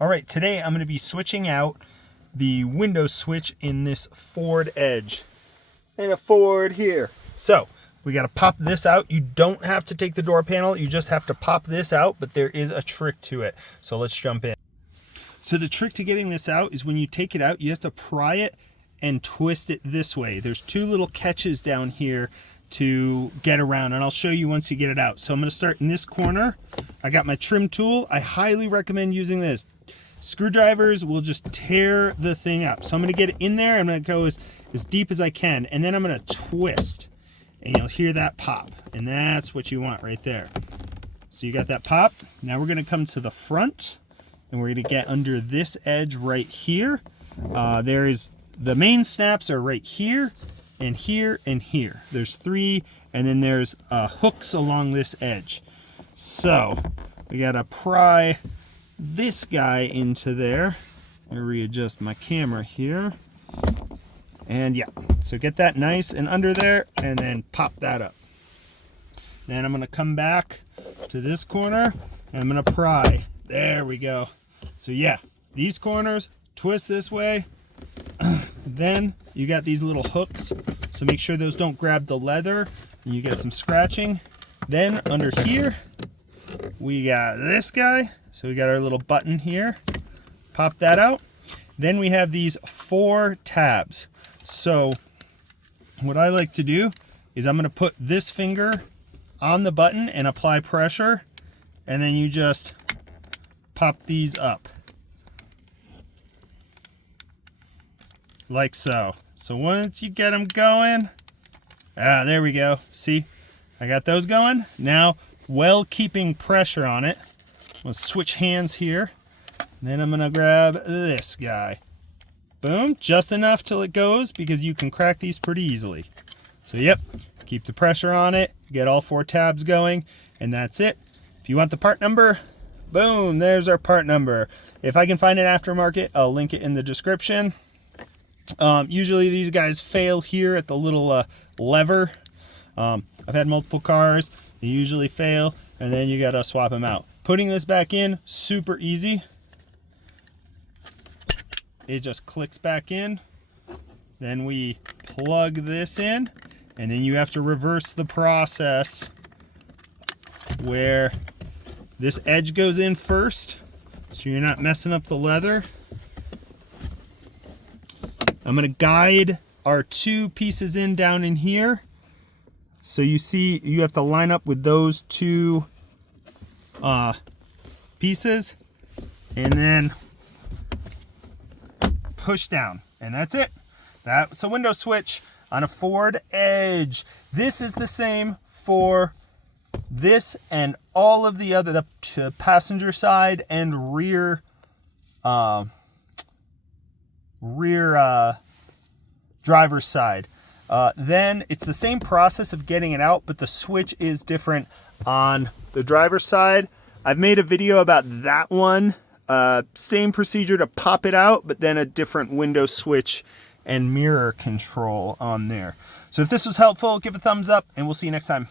All right, today I'm going to be switching out the window switch in this Ford Edge. And a Ford here. So, we got to pop this out. You don't have to take the door panel, you just have to pop this out, but there is a trick to it. So let's jump in. So the trick to getting this out is when you take it out, you have to pry it and twist it this way. There's two little catches down here to get around, and I'll show you once you get it out. So I'm going to start in this corner. I got my trim tool. I highly recommend using this. Screwdrivers will just tear the thing up. So I'm going to get it in there. I'm going to go as deep as I can, and then I'm going to twist, and you'll hear that pop, and that's what you want right there. So you got that pop. Now we're going to come to the front, and we're going to get under this edge right here. The main snaps are right here, and here, and here. There's three, and then there's hooks along this edge. So we got to pry this guy into there. I'm going to readjust my camera here. And yeah, so get that nice and under there, and then pop that up. Then I'm going to come back to this corner, and I'm going to pry. There we go. So yeah, these corners, twist this way. Then you got these little hooks, so make sure those don't grab the leather, and you get some scratching. Then under here, we got this guy. So we got our little button here. Pop that out. Then we have these 4 tabs. So what I like to do is I'm going to put this finger on the button and apply pressure, and then you just pop these up. Like so. So once you get them going, there we go. See, I got those going. Now, while keeping pressure on it, I'm going to switch hands here. Then I'm going to grab this guy. Boom, just enough till it goes, because you can crack these pretty easily. So yep, keep the pressure on it, get all 4 tabs going, and that's it. If you want the part number, boom, there's our part number. If I can find an aftermarket, I'll link it in the description. Usually these guys fail here at the little lever. I've had multiple cars, they usually fail, and then you gotta swap them out. Putting this back in, super easy. It just clicks back in. Then we plug this in, and then you have to reverse the process where this edge goes in first, so you're not messing up the leather. I'm going to guide our 2 pieces in down in here. So you see, you have to line up with those 2 pieces, and then push down, and that's it. That's a window switch on a Ford Edge. This is the same for this and all of the other, the passenger side and rear driver's side. Then it's the same process of getting it out, but the switch is different on the driver's side. I've made a video about that one. Same procedure to pop it out, but then a different window switch and mirror control on there. So if this was helpful, give a thumbs up, and we'll see you next time.